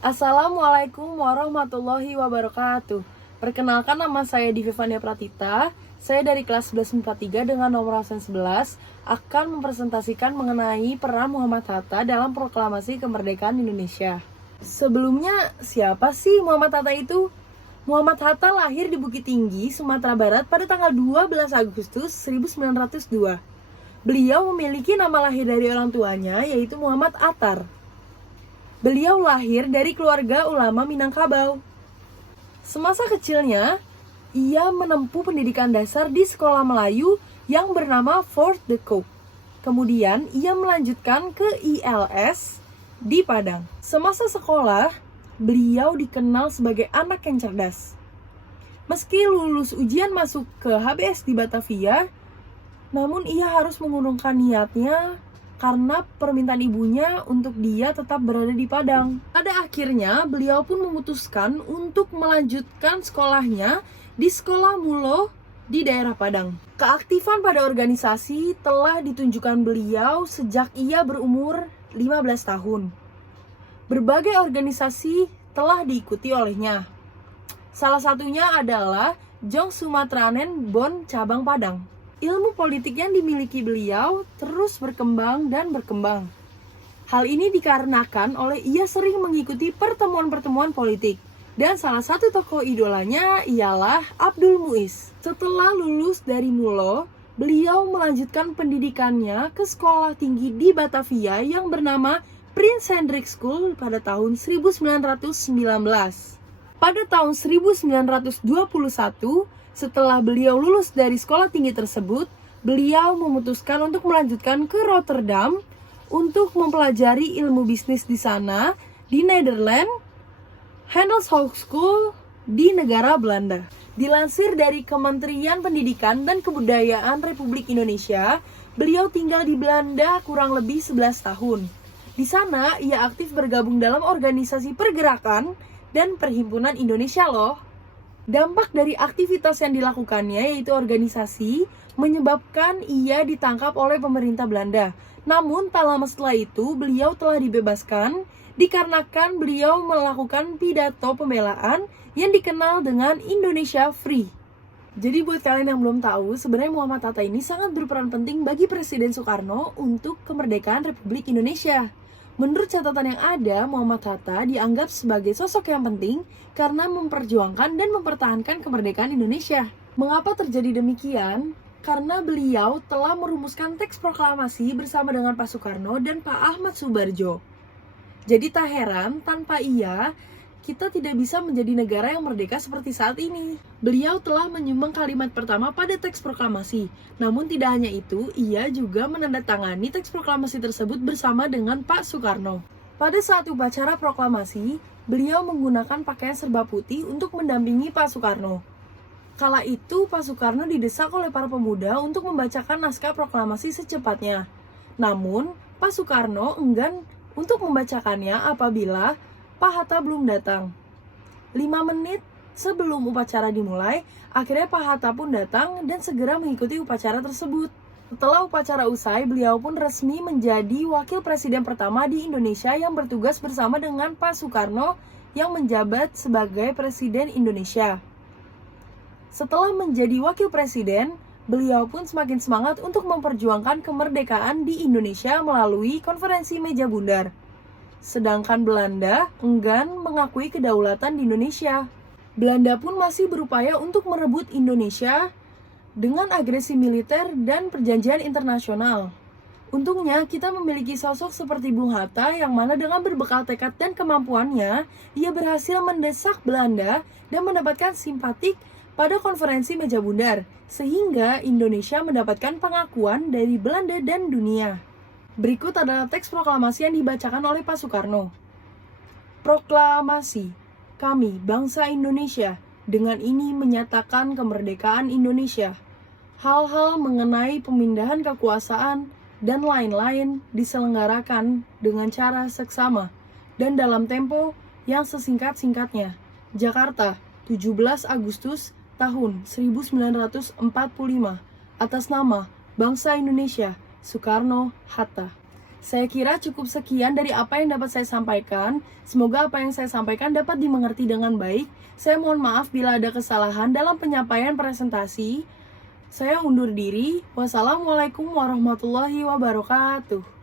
Assalamualaikum warahmatullahi wabarakatuh. Perkenalkan, nama saya Divivania Pratita. Saya dari kelas 1143 dengan nomor absen 11 akan mempresentasikan mengenai peran Muhammad Hatta dalam proklamasi kemerdekaan Indonesia. Sebelumnya, siapa sih Muhammad Hatta itu? Muhammad Hatta lahir di Bukit Tinggi, Sumatera Barat pada tanggal 12 Agustus 1902. Beliau memiliki nama lahir dari orang tuanya, yaitu Muhammad Attar. Beliau lahir dari keluarga ulama Minangkabau. Semasa kecilnya, ia menempuh pendidikan dasar di sekolah Melayu yang bernama Fort de Kock. Kemudian, ia melanjutkan ke ILS di Padang. Semasa sekolah, beliau dikenal sebagai anak yang cerdas. Meski lulus ujian masuk ke HBS di Batavia, namun ia harus mengurungkan niatnya karena permintaan ibunya untuk dia tetap berada di Padang. Pada akhirnya, beliau pun memutuskan untuk melanjutkan sekolahnya di Sekolah Mulo di daerah Padang. Keaktifan pada organisasi telah ditunjukkan beliau sejak ia berumur 15 tahun. Berbagai organisasi telah diikuti olehnya. Salah satunya adalah Jong Sumatranen Bon Cabang Padang. Ilmu politik yang dimiliki beliau terus berkembang dan berkembang. Hal ini dikarenakan oleh ia sering mengikuti pertemuan-pertemuan politik. Dan salah satu tokoh idolanya ialah Abdul Muiz. Setelah lulus dari Mulo, beliau melanjutkan pendidikannya ke sekolah tinggi di Batavia yang bernama Prince Hendrik School pada tahun 1919. Pada tahun 1921, setelah beliau lulus dari sekolah tinggi tersebut, beliau memutuskan untuk melanjutkan ke Rotterdam untuk mempelajari ilmu bisnis di sana, di Nederland, Handels Hogeschool di negara Belanda. Dilansir dari Kementerian Pendidikan dan Kebudayaan Republik Indonesia, beliau tinggal di Belanda kurang lebih 11 tahun. Di sana, ia aktif bergabung dalam organisasi pergerakan dan perhimpunan Indonesia loh. Dampak dari aktivitas yang dilakukannya, yaitu organisasi, menyebabkan ia ditangkap oleh pemerintah Belanda. Namun, tak lama setelah itu, beliau telah dibebaskan dikarenakan beliau melakukan pidato pembelaan yang dikenal dengan Indonesia Free. Jadi buat kalian yang belum tahu, sebenarnya Muhammad Hatta ini sangat berperan penting bagi Presiden Soekarno untuk kemerdekaan Republik Indonesia. Menurut catatan yang ada, Muhammad Hatta dianggap sebagai sosok yang penting karena memperjuangkan dan mempertahankan kemerdekaan Indonesia. Mengapa terjadi demikian? Karena beliau telah merumuskan teks proklamasi bersama dengan Pak Soekarno dan Pak Ahmad Subarjo. Jadi tak heran, tanpa ia, kita tidak bisa menjadi negara yang merdeka seperti saat ini. Beliau telah menyumbang kalimat pertama pada teks proklamasi. Namun tidak hanya itu, ia juga menandatangani teks proklamasi tersebut bersama dengan Pak Soekarno. Pada saat upacara proklamasi, beliau menggunakan pakaian serba putih untuk mendampingi Pak Soekarno. Kala itu, Pak Soekarno didesak oleh para pemuda untuk membacakan naskah proklamasi secepatnya. Namun, Pak Soekarno enggan untuk membacakannya apabila Pak Hatta belum datang. 5 menit sebelum upacara dimulai, akhirnya Pak Hatta pun datang dan segera mengikuti upacara tersebut. Setelah upacara usai, beliau pun resmi menjadi wakil presiden pertama di Indonesia yang bertugas bersama dengan Pak Soekarno yang menjabat sebagai Presiden Indonesia. Setelah menjadi wakil presiden, beliau pun semakin semangat untuk memperjuangkan kemerdekaan di Indonesia melalui konferensi meja bundar. Sedangkan Belanda enggan mengakui kedaulatan di Indonesia. Belanda pun masih berupaya untuk merebut Indonesia dengan agresi militer dan perjanjian internasional. Untungnya kita memiliki sosok seperti Bung Hatta yang mana dengan berbekal tekad dan kemampuannya, ia berhasil mendesak Belanda dan mendapatkan simpatik pada konferensi meja bundar, sehingga Indonesia mendapatkan pengakuan dari Belanda dan dunia. Berikut adalah teks proklamasi yang dibacakan oleh Pak Soekarno. Proklamasi, kami bangsa Indonesia dengan ini menyatakan kemerdekaan Indonesia. Hal-hal mengenai pemindahan kekuasaan dan lain-lain diselenggarakan dengan cara seksama dan dalam tempo yang sesingkat-singkatnya. Jakarta, 17 Agustus tahun 1945, atas nama bangsa Indonesia, Soekarno Hatta. Saya kira cukup sekian dari apa yang dapat saya sampaikan. Semoga apa yang saya sampaikan dapat dimengerti dengan baik. Saya mohon maaf bila ada kesalahan dalam penyampaian presentasi. Saya undur diri. Wassalamualaikum warahmatullahi wabarakatuh.